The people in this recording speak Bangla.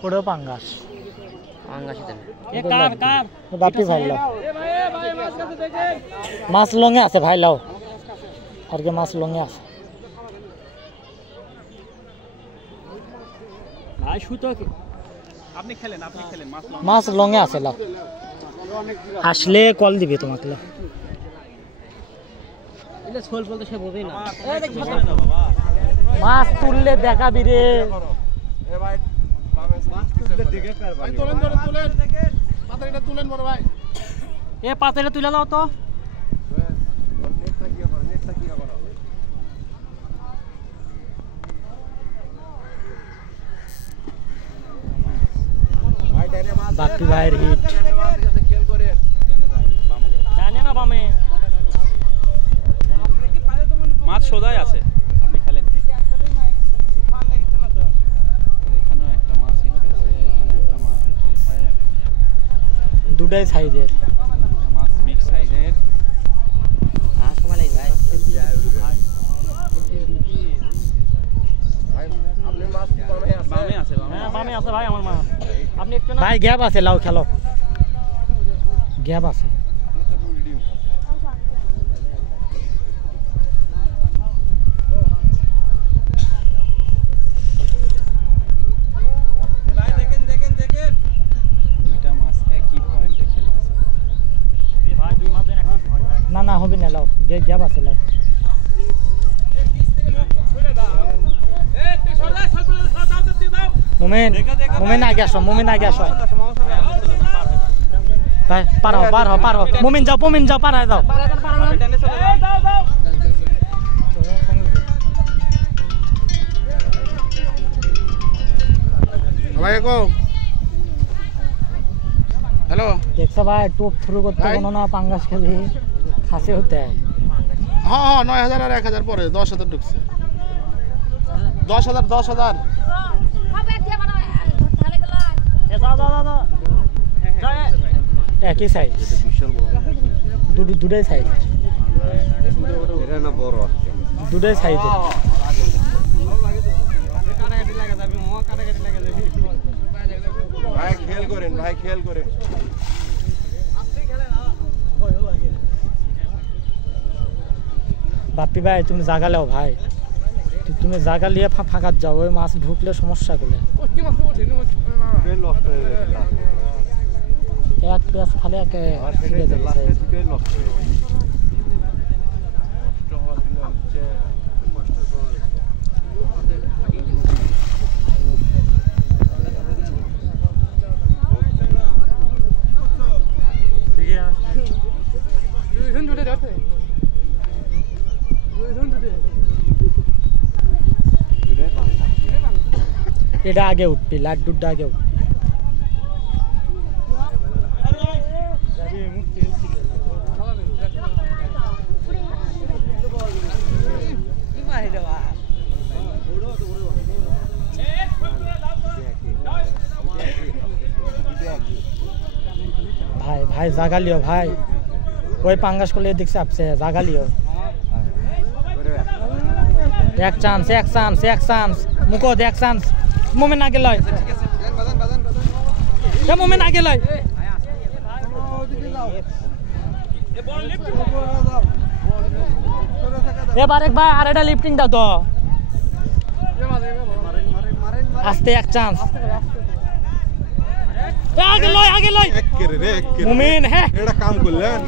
পুরো পাঙ্গাস মাছ লঙে আছে ভাই লাও আর কি মাছ লঙে আছে ভাই সুতো আপনি খেলেন মাছ লঙে আছে লাও আসলে কল দিবে তোমাকে লাও এটা ছোল বলতে সে বোঝেই না মাছ তুললে দেখাবি রে এ ভাই মাছ তুললে দেখে কার ভাই তোলেন পাতাটা তুলেন বড় ভাই এ পাতাটা তুলে দাও তো নেটটা কি করো ভাই ডাইরে মাছ বাকি ভাইয়ের হিট খেল করে জানে না বামে মাছ সোদাই আছে আপনি খেলেন এখানেও একটা মাছ এসেছে এখানে একটা মাছ এসেছে দুটাই সাইজের মাছ মিক্স সাইজের মাছ মানে ভাই ভাই আপনি মাছ বামে আছে হ্যাঁ বামে আছে ভাই আমার মাছ আপনি একটু না ভাই গ্যাপ আছে লাও খেলো গ্যাপ আছে না না হবে না লাও গ্যাপ আছে লাও মোমেন আগে আসো ভাই পারো মোমেন যাও পারায় দাও ভাই কো हेलो देखो भाई टॉप थ्रू करते কোনো না পাঙ্গাস খেলি খাসি হতে হ্যাঁ হ্যাঁ 9000 আর 1000 পরে 10000 ঢুকছে 10000 একই সাইজ দুটাই সাইজ এটা না বড় দুটাই সাইজ ভাই খেল করেন বাপ্পি ভাই তুমি জায়গা লাও ভাই তুমি জায়গা নিয়ে ফাঁকা যাও ওই মাছ ঢুকলে সমস্যা করলে এক পেঁয়াজ খালে এটা আগে উঠবি লাড্ডুটা আগে উঠবি ভাই জাগা লিও ভাই ওই পাঙ্গাস করলে দেখছে আপসে জাগা লিও এক চান্স মুকো এক চান্স মোমেন আগে লয় মোমেন আগে লয় এবার এক ভাই আর একটা লিফটিং দাও তো আস্তে এক চান্স আগে লয় মোমেন হ্যাঁ এটা কাম করলেন